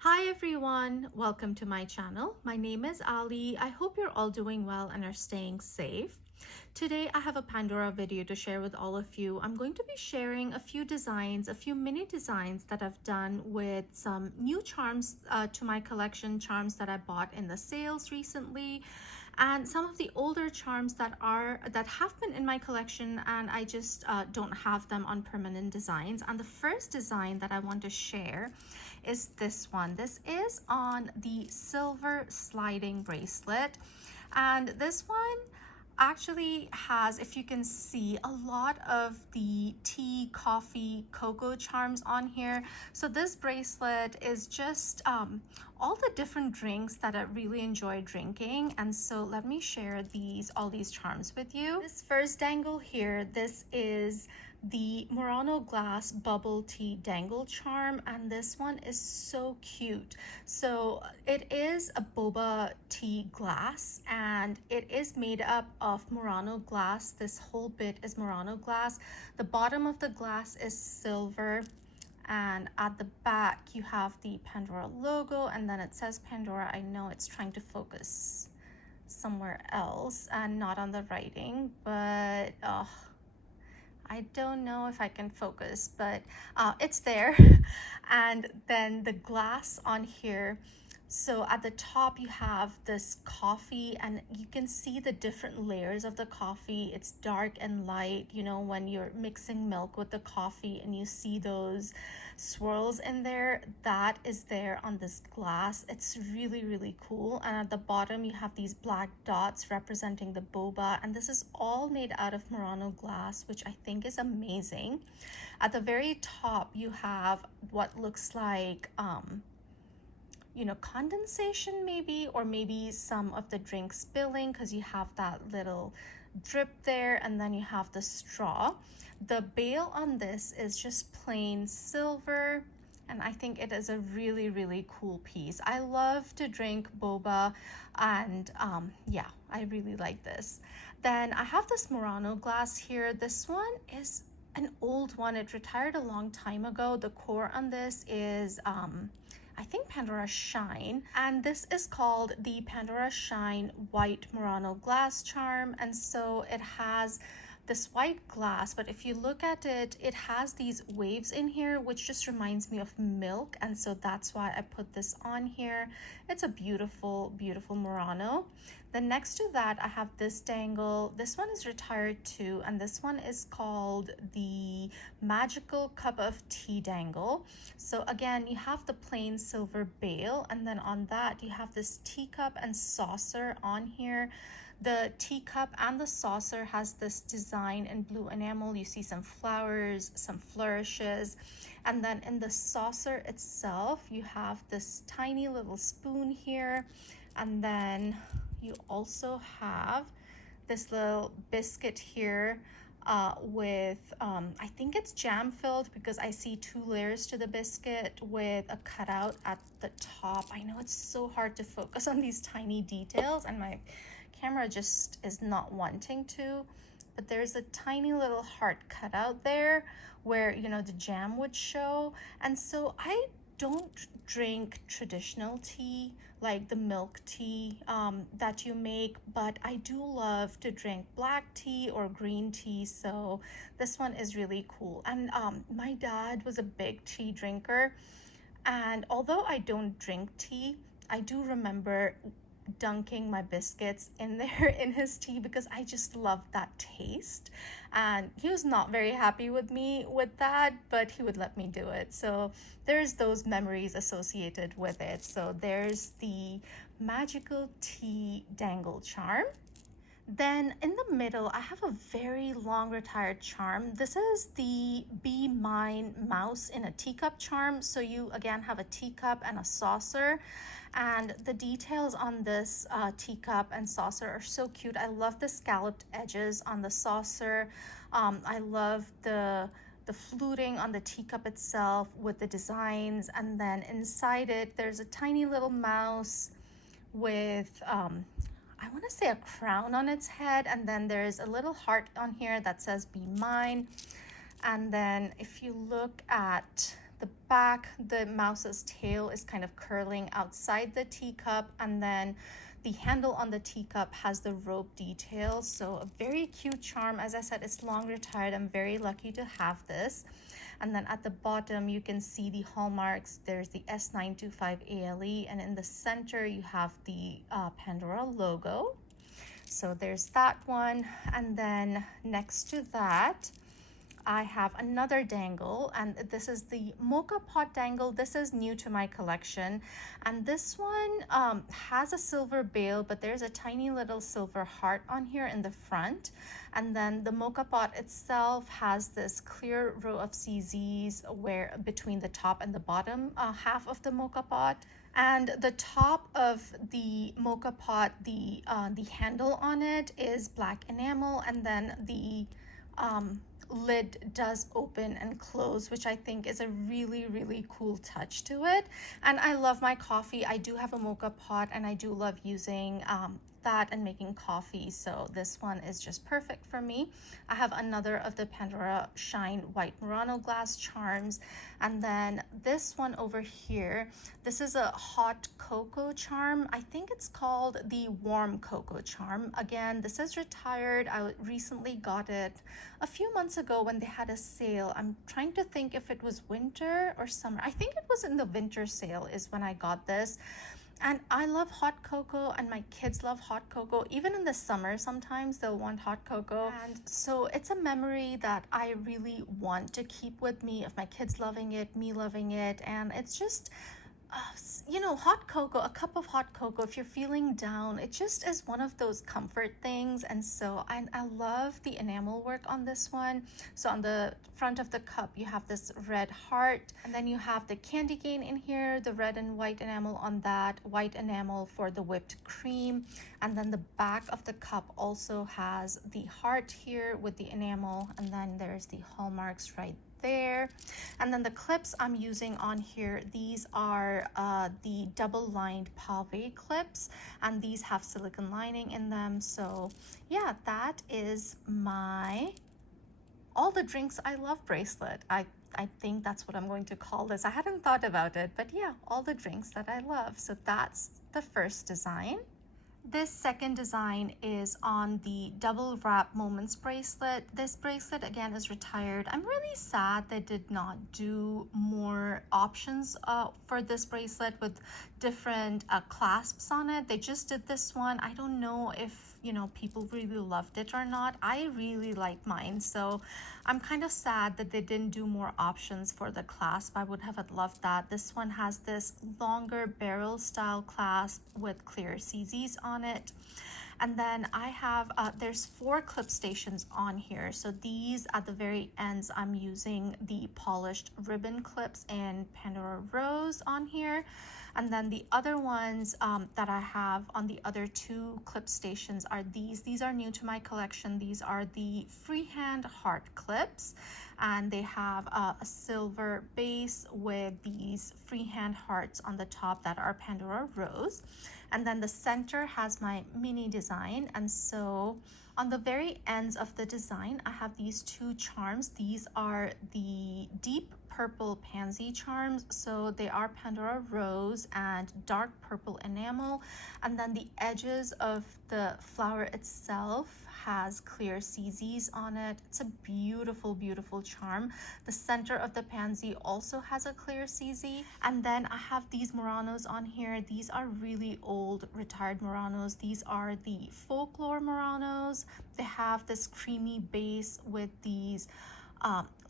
Hi everyone, welcome to my channel. My name is Ali. I hope you're all doing well and are staying safe. Today I have a Pandora video to share with all of you. I'm going to be sharing a few designs, a few mini designs that I've done with some new charms to my collection, charms that I bought in the sales recently, and some of the older charms that have been in my collection and I just don't have them on permanent designs. And the first design that I want to share is this one. This is on the silver sliding bracelet, and this one actually has, if you can see, a lot of the tea, coffee, cocoa charms on here. So this bracelet is just all the different drinks that I really enjoy drinking. And so let me share all these charms with you. This first dangle here, this is the Murano glass bubble tea dangle charm, and this one is so cute. So it is a boba tea glass and it is made up of Murano glass. This whole bit is Murano glass. The bottom of the glass is silver, and at the back you have the Pandora logo, and then it says Pandora. I know it's trying to focus somewhere else and not on the writing, but I don't know if I can focus, but it's there. And then the glass on here, so at the top you have this coffee and you can see the different layers of the coffee. It's dark and light, you know, when you're mixing milk with the coffee and you see those swirls in there, that is there on this glass. It's really cool. And at the bottom you have these black dots representing the boba, and this is all made out of Murano glass, which I think is amazing. At the very top you have what looks like condensation maybe, or maybe some of the drink spilling, because you have that little drip there, and then you have the straw. The bail on this is just plain silver, and I think it is a really cool piece. I love to drink boba, and yeah, I really like this. Then I have this Murano glass here. This one is an old one. It retired a long time ago. The core on this is I think Pandora Shine, and this is called the Pandora Shine White Murano Glass Charm. And so it has this white glass, but if you look at it, it has these waves in here, which just reminds me of milk, and so that's why I put this on here. It's a beautiful Murano. Then next to that I have this dangle. This one is retired too, and this one is called the Magical Cup of Tea dangle. So again, you have the plain silver bail, and then on that you have this teacup and saucer on here. The teacup and the saucer has this design in blue enamel. You see some flowers, some flourishes, and then in the saucer itself you have this tiny little spoon here, and then you also have this little biscuit here with I think it's jam filled, because I see 2 layers to the biscuit with a cutout at the top. I know it's so hard to focus on these tiny details, and my camera just is not wanting to, but there's a tiny little heart cutout there where, you know, the jam would show. And so I don't drink traditional tea like the milk tea that you make, but I do love to drink black tea or green tea, so this one is really cool. And my dad was a big tea drinker, and although I don't drink tea, I do remember dunking my biscuits in there in his tea, because I just love that taste. And he was not very happy with me with that, but he would let me do it. So there's those memories associated with it. So there's the magical tea dangle charm. Then in the middle, I have a very long retired charm. This is the Be Mine mouse in a teacup charm. So you again have a teacup and a saucer, and the details on this teacup and saucer are so cute. I love the scalloped edges on the saucer. I love the fluting on the teacup itself with the designs, and then inside it there's a tiny little mouse with I want to say a crown on its head, and then there's a little heart on here that says Be Mine. And then if you look at The back, the mouse's tail is kind of curling outside the teacup, and then the handle on the teacup has the rope detail. So a very cute charm. As I said, it's long retired. I'm very lucky to have this. And then at the bottom, you can see the hallmarks. There's the S925 Aali, and in the center, you have the Pandora logo. So there's that one. And then next to that, I have another dangle, and this is the mocha pot dangle. This is new to my collection, and this one has a silver bail, but there's a tiny little silver heart on here in the front. And then the mocha pot itself has this clear row of CZs where between the top and the bottom half of the mocha pot. And the top of the mocha pot, the handle on it is black enamel, and then the lid does open and close, which I think is a really cool touch to it. And I love my coffee. I do have a mocha pot, and I do love using that and making coffee, so this one is just perfect for me. I have another of the Pandora Shine White Murano glass charms, and then this one over here, this is a hot cocoa charm. I think it's called the warm cocoa charm. Again, this is retired. I recently got it a few months ago when they had a sale. I'm trying to think if it was winter or summer. I think it was in the winter sale is when I got this. And I love hot cocoa, and my kids love hot cocoa. Even in the summer, sometimes they'll want hot cocoa. And so it's a memory that I really want to keep with me of my kids loving it, me loving it. And it's just, you know, hot cocoa, a cup of hot cocoa, if you're feeling down, it just is one of those comfort things. And so I love the enamel work on this one. So on the front of the cup, you have this red heart, and then you have the candy cane in here, the red and white enamel on that, white enamel for the whipped cream. And then the back of the cup also has the heart here with the enamel, and then there's the hallmarks right there. And then the clips I'm using on here, these are the double lined pave clips, and these have silicone lining in them. So yeah, that is my all the drinks I love bracelet. I think that's what I'm going to call this. I hadn't thought about it, but yeah, all the drinks that I love. So that's the first design. This second design is on the double wrap moments bracelet. This bracelet again is retired. I'm really sad they did not do more options for this bracelet with different clasps on it. They just did this one. I don't know if, you know, people really loved it or not. I really like mine, so I'm kind of sad that they didn't do more options for the clasp. I would have loved that. This one has this longer barrel style clasp with clear CZs on it. And then I have, there's 4 clip stations on here. So these at the very ends, I'm using the polished ribbon clips in Pandora Rose on here. And then the other ones that I have on the other 2 clip stations are these. These are new to my collection. These are the freehand heart clips, and they have a silver base with these freehand hearts on the top that are Pandora Rose. And then the center has my mini design. And so on the very ends of the design, I have these 2 charms. These are the deep purple pansy charms. So they are Pandora Rose and dark purple enamel. And then the edges of the flower itself has clear CZs on it. It's a beautiful charm. The center of the pansy also has a clear CZ. And then I have these Muranos on here. These are really old retired Muranos. These are the Folklore Muranos. They have this creamy base with these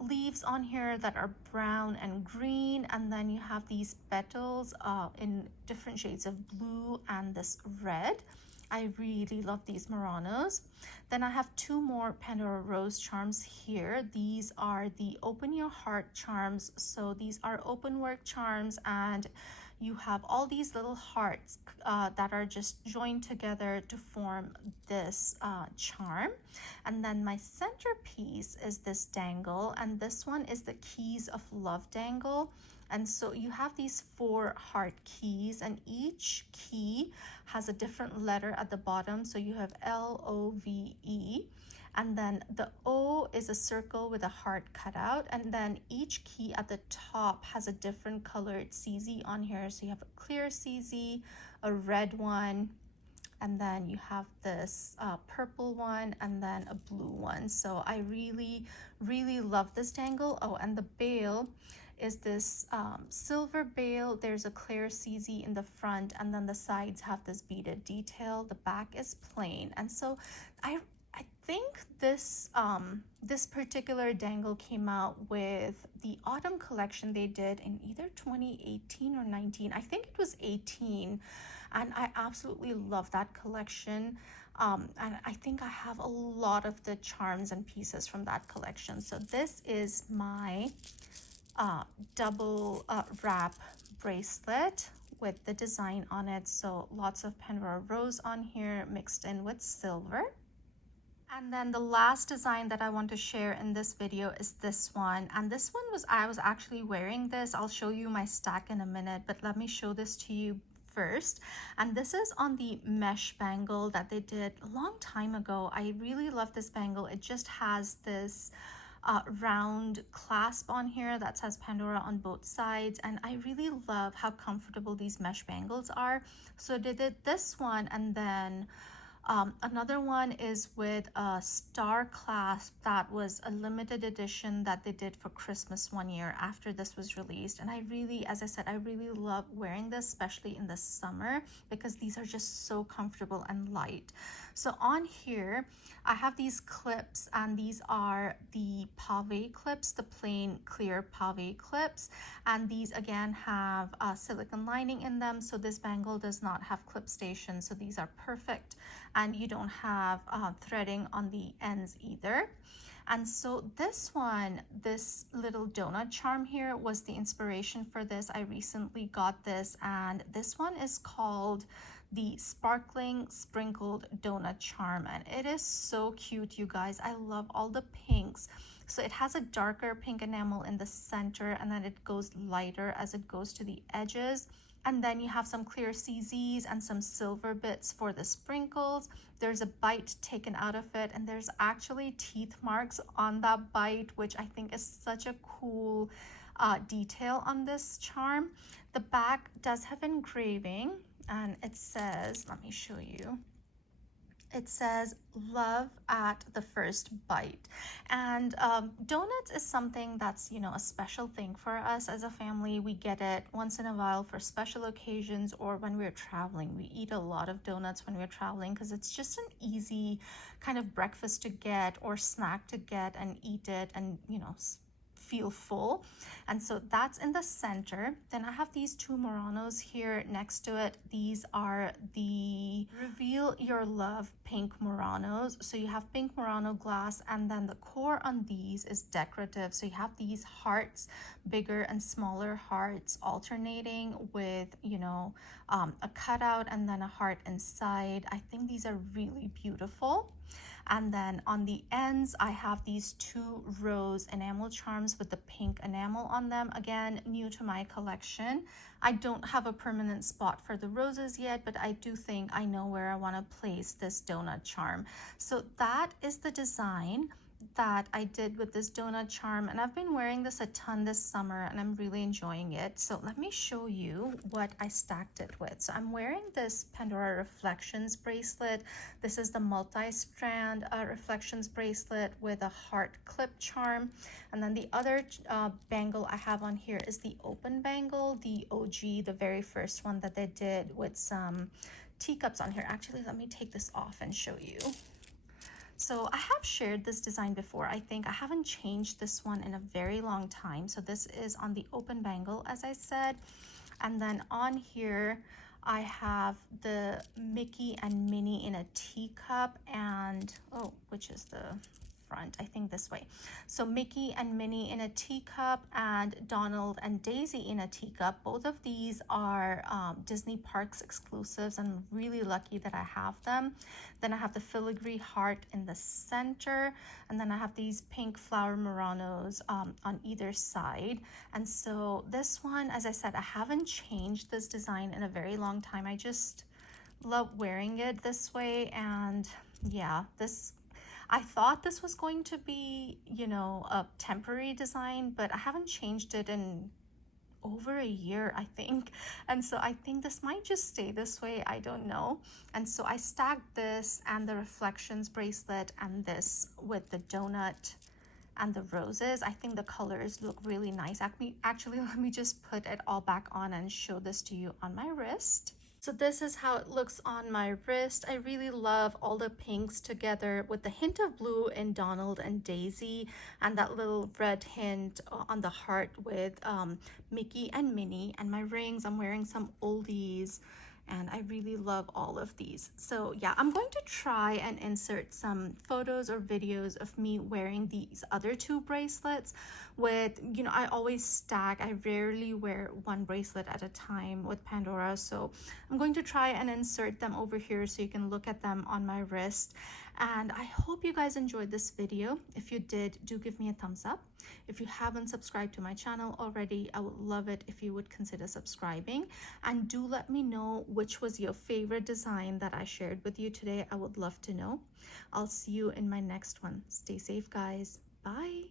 leaves on here that are brown and green, and then you have these petals in different shades of blue and this red. I really love these Muranos. Then I have 2 more Pandora Rose charms here. These are the Open Your Heart charms. So these are open work charms, and you have all these little hearts that are just joined together to form this charm. And then my centerpiece is this dangle, and this one is the Keys of Love dangle. And so you have these 4 heart keys, and each key has a different letter at the bottom. So you have L-O-V-E. And then the O is a circle with a heart cut out. And then each key at the top has a different colored CZ on here. So you have a clear CZ, a red one, and then you have this purple one, and then a blue one. So I really love this dangle. Oh, and the bail is this silver bail. There's a clear CZ in the front, and then the sides have this beaded detail. The back is plain. And so I think this this particular dangle came out with the autumn collection they did in either 2018 or 19. I think it was 18, and I absolutely love that collection. And I think I have a lot of the charms and pieces from that collection. So this is my double wrap bracelet with the design on it. So lots of Pandora rose on here mixed in with silver. And then the last design that I want to share in this video is this one. And this one was, I was actually wearing this. I'll show you my stack in a minute, but let me show this to you first. And this is on the mesh bangle that they did a long time ago. I really love this bangle. It just has this round clasp on here that says Pandora on both sides, and I really love how comfortable these mesh bangles are. So they did this one, and then another one is with a star clasp that was a limited edition that they did for Christmas one year after this was released. And I really, as I said, I really love wearing this, especially in the summer, because these are just so comfortable and light. So on here, I have these clips, and these are the pave clips, the plain clear pave clips. And these again have silicone lining in them. So this bangle does not have clip stations. So these are perfect. And you don't have threading on the ends either. And so this one, this little donut charm here was the inspiration for this. I recently got this, and this one is called the Sparkling Sprinkled Donut Charm, and it is so cute, you guys. I love all the pinks. So it has a darker pink enamel in the center, and then it goes lighter as it goes to the edges. And then you have some clear CZs and some silver bits for the sprinkles. There's a bite taken out of it, and there's actually teeth marks on that bite, which I think is such a cool detail on this charm. The back does have engraving, and it says, let me show you. It says love at the first bite. And donuts is something that's, you know, a special thing for us as a family. We get it once in a while for special occasions, or when we're traveling. We eat a lot of donuts when we're traveling because it's just an easy kind of breakfast to get or snack to get and eat it and, you know, feel full. And so that's in the center. Then I have these two Muranos here next to it. These are the Reveal Your Love pink Muranos. So you have pink Murano glass, and then the core on these is decorative. So you have these hearts, bigger and smaller hearts alternating with, you know, a cutout and then a heart inside. I think these are really beautiful. And then on the ends, I have these two rose enamel charms with the pink enamel on them. Again, new to my collection. I don't have a permanent spot for the roses yet, but I do think I know where I want to place this donut charm. So that is the design that I did with this donut charm, and I've been wearing this a ton this summer, and I'm really enjoying it. So let me show you what I stacked it with. So I'm wearing this Pandora Reflections bracelet. This is the multi-strand reflections bracelet with a heart clip charm. And then the other bangle I have on here is the open bangle, the OG, the very first one that they did with some teacups on here. Actually, let me take this off and show you. So I have shared this design before. I think I haven't changed this one in a very long time. So this is on the open bangle, as I said. And then on here, I have the Mickey and Minnie in a teacup, and, oh, which is the front, I think this way. So Mickey and Minnie in a teacup, and Donald and Daisy in a teacup. Both of these are Disney Parks exclusives. I'm really lucky that I have them. Then I have the filigree heart in the center, and then I have these pink flower Muranos on either side. And so this one, as I said, I haven't changed this design in a very long time. I just love wearing it this way, and yeah, this, I thought this was going to be, you know, a temporary design, but I haven't changed it in over a year, I think. And so I think this might just stay this way, I don't know. And so I stacked this and the reflections bracelet and this with the donut and the roses. I think the colors look really nice. Actually, let me just put it all back on and show this to you on my wrist. So this is how it looks on my wrist. I really love all the pinks together with the hint of blue in Donald and Daisy, and that little red hint on the heart with Mickey and Minnie. And my rings, I'm wearing some oldies, and I really love all of these. So yeah, I'm going to try and insert some photos or videos of me wearing these other two bracelets with, you know, I always stack. I rarely wear one bracelet at a time with Pandora. So I'm going to try and insert them over here so you can look at them on my wrist. And I hope you guys enjoyed this video. If you did, do give me a thumbs up. If you haven't subscribed to my channel already, I would love it if you would consider subscribing. And do let me know which was your favorite design that I shared with you today. I would love to know. I'll see you in my next one. Stay safe, guys. Bye.